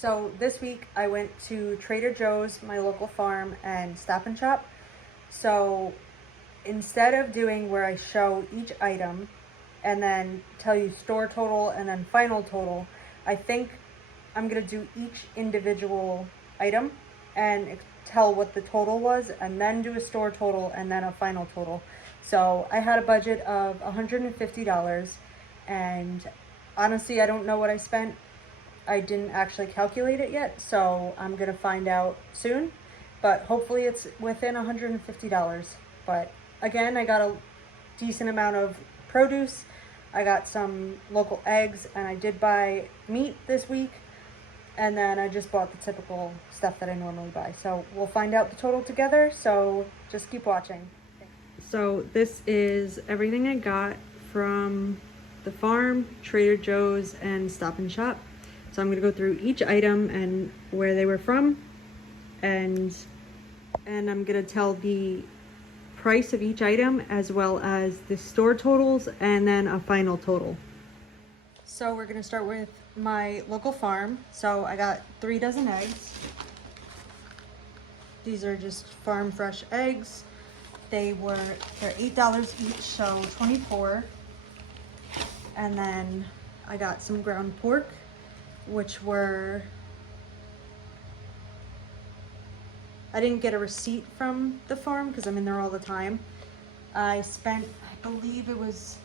So this week I went to Trader Joe's, my local farm, and Stop and Shop. So instead of doing where I show each item and then tell you store total and then final total, I think I'm gonna do each individual item and tell what the total was and then do a store total and then a final total. So I had a budget of $150 and honestly, I don't know what I spent. I didn't actually calculate it yet, so I'm gonna find out soon, but hopefully it's within $150. But again, I got a decent amount of produce. I got some local eggs, and I did buy meat this week, and then I just bought the typical stuff that I normally buy. So we'll find out the total together, so just keep watching. So this is everything I got from the farm, Trader Joe's, and Stop and Shop. So I'm gonna go through each item and where they were from, and I'm gonna tell the price of each item as well as the store totals and then a final total. So we're gonna start with my local farm. So I got 3 dozen eggs. These are just farm fresh eggs. They're $8 each, so 24. And then I got some ground pork, which were, I didn't get a receipt from the farm because I'm in there all the time. I spent, I believe it was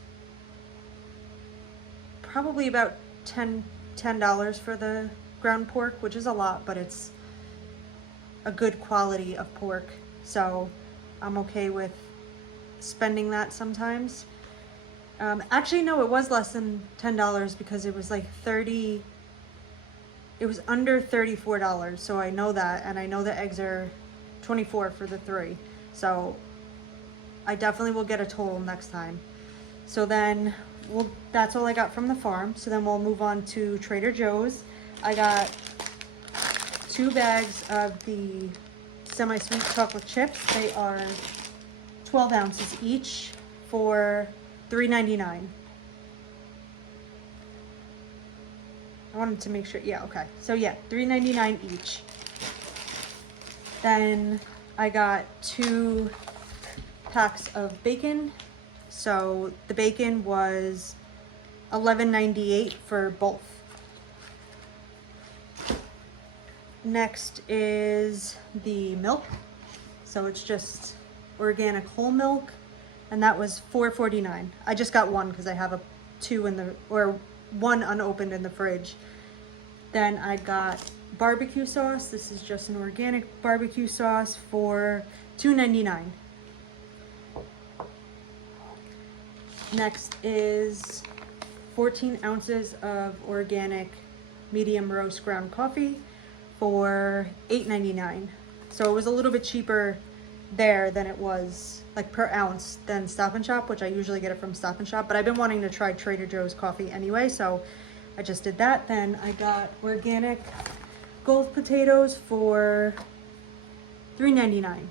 probably about $10 for the ground pork, which is a lot, but it's a good quality of pork. So I'm okay with spending that sometimes. Actually, no, it was less than $10 because it was like it was under $34, so I know that, and I know the eggs are 24 for the 3. So I definitely will get a total next time. So then that's all I got from the farm. So then we'll move on to Trader Joe's. I got 2 bags of the semi-sweet chocolate chips. They are 12 ounces each for $3.99. I wanted to make sure, yeah, okay. So yeah, $3.99 each. Then I got 2 packs of bacon. So the bacon was $11.98 for both. Next is the milk. So it's just organic whole milk, and that was $4.49. I just got 1 because I have 2 in the, or 1 unopened in the fridge. Then I got barbecue sauce. This is just an organic barbecue sauce for $2.99. Next is 14 ounces of organic medium roast ground coffee for $8.99. So it was a little bit cheaper there than it was like per ounce than Stop and Shop, which I usually get it from Stop and Shop, but I've been wanting to try Trader Joe's coffee anyway, so I just did that. Then I got organic gold potatoes for $3.99.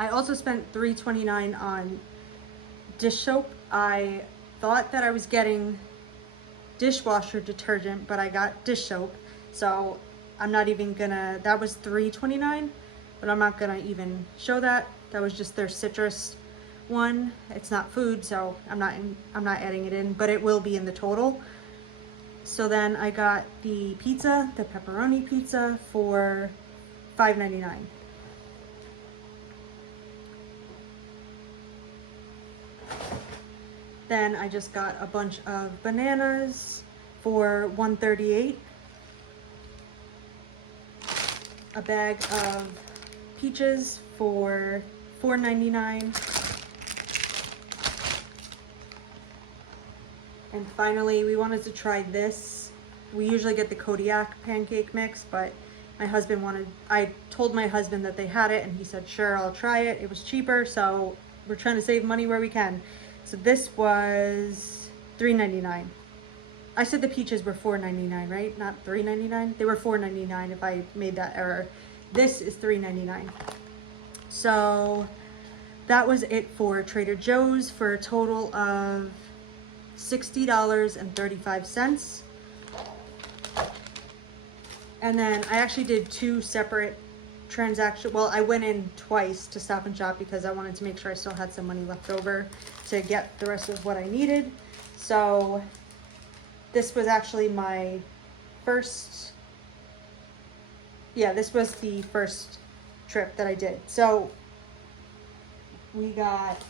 I also spent $3.29 on dish soap. I thought that I was getting dishwasher detergent, but I got dish soap. So I'm not even gonna, that was $3.29, but I'm not gonna even show that. That was just their citrus one. It's not food, so I'm not adding it in, but it will be in the total. So then I got the pizza, the pepperoni pizza for $5.99. Then I just got a bunch of bananas for $1.38. A bag of peaches for $4.99. And finally, we wanted to try this. We usually get the Kodiak pancake mix, but my husband I told my husband that they had it, and he said, sure, I'll try it. It was cheaper, so we're trying to save money where we can. So this was $3.99. I said the peaches were $4.99, right? Not $3.99. They were $4.99 if I made that error. This is $3.99. So that was it for Trader Joe's for a total of $60.35. And then I actually did two separate transactions. Well, I went in twice to Stop and Shop because I wanted to make sure I still had some money left over to get the rest of what I needed. So this was actually my first, yeah, this was the first trip that I did. So we got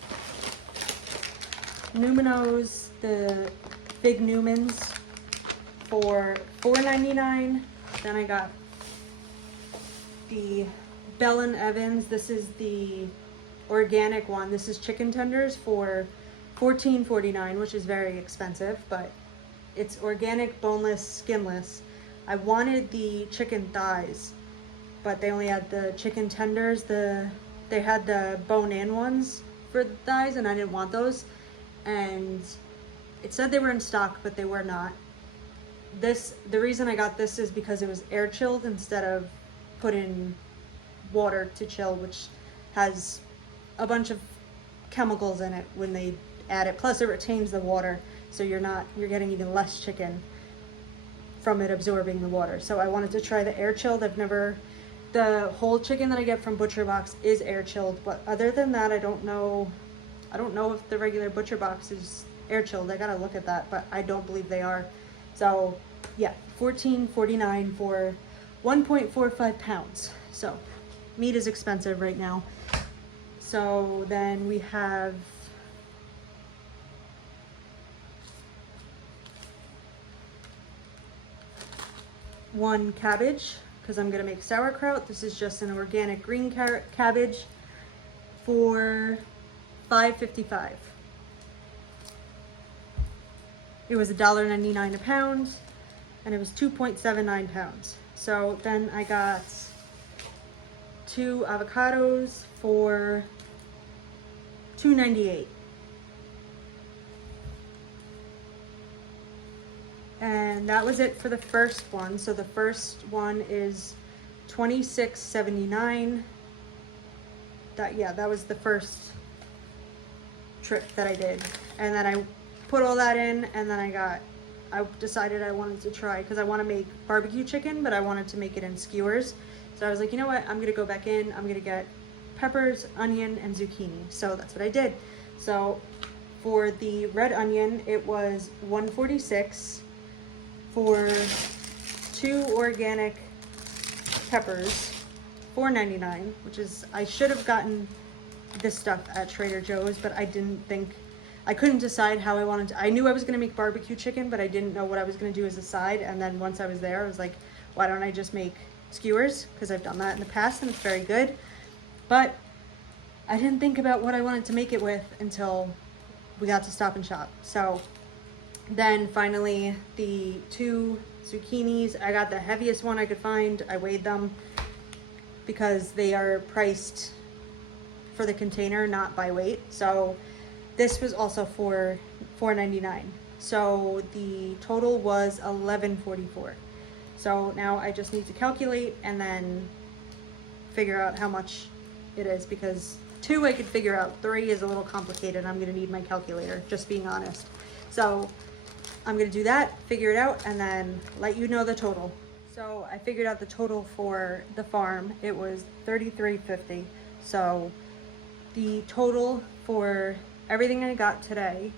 Numinos, the Big Newmans for $4.99. Then I got the Bell & Evans. This is the organic one. This is chicken tenders for $14.49, which is very expensive, but it's organic, boneless, skinless. I wanted the chicken thighs, but they only had the chicken tenders. They had the bone-in ones for the thighs, and I didn't want those. And it said they were in stock, but they were not. The reason I got this is because it was air chilled instead of put in water to chill, which has a bunch of chemicals in it when they add it. Plus it retains the water, so you're getting even less chicken from it absorbing the water. So I wanted to try the air chilled. The whole chicken that I get from Butcher Box is air chilled, but other than that, I don't know if the regular Butcher Box is air chilled. I gotta look at that, but I don't believe they are. So yeah, $14.49 for 1.45 pounds. So meat is expensive right now. So then we have one cabbage, because I'm gonna make sauerkraut. This is just an organic green cabbage for $5.55. It was $1.99 a pound, and it was 2.79 pounds. So then I got two avocados for $2.98. And that was it for the first one. So the first one is $26.79. That was the first trip that I did. And then I put all that in, and then I decided I wanted to try, because I want to make barbecue chicken, but I wanted to make it in skewers. So I was like, you know what, I'm gonna go back in, I'm gonna get peppers, onion, and zucchini. So that's what I did. So for the red onion, it was $1.46. For two organic peppers, $4.99, which is, I should have gotten this stuff at Trader Joe's, but I couldn't decide how I wanted to. I knew I was gonna make barbecue chicken, but I didn't know what I was gonna do as a side. And then once I was there, I was like, why don't I just make skewers? Because I've done that in the past and it's very good. But I didn't think about what I wanted to make it with until we got to Stop and Shop. So then finally, the two zucchinis, I got the heaviest one I could find. I weighed them because they are priced for the container, not by weight. So this was also for $4.99. So the total was $11.44. So now I just need to calculate and then figure out how much it is, because 2 I could figure out, 3 is a little complicated. I'm gonna need my calculator, just being honest. So I'm gonna do that, figure it out, and then let you know the total. So I figured out the total for the farm. It was $33.50. So the total for everything I got today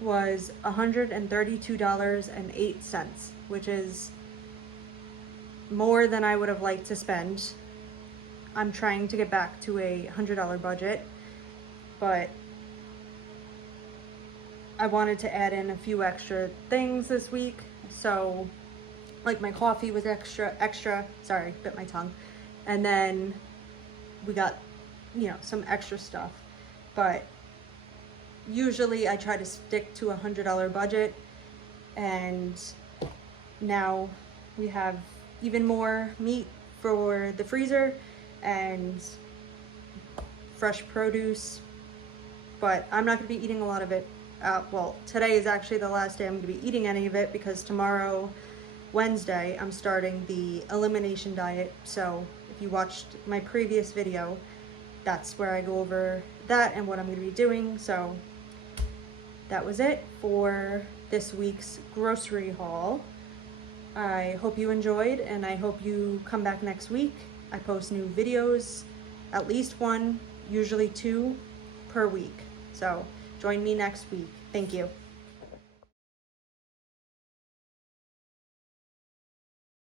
was $132.08, which is more than I would have liked to spend. I'm trying to get back to a $100 budget, but I wanted to add in a few extra things this week. So like my coffee was extra, sorry, bit my tongue. And then we got, some extra stuff. But usually I try to stick to a $100 budget, and now we have even more meat for the freezer and fresh produce, but I'm not gonna be eating a lot of it. Well, today is actually the last day I'm gonna be eating any of it, because tomorrow, Wednesday, I'm starting the elimination diet. So if you watched my previous video, that's where I go over that and what I'm going to be doing. So that was it for this week's grocery haul. I hope you enjoyed, and I hope you come back next week. I post new videos, at least one, usually 2 per week. So join me next week. Thank you.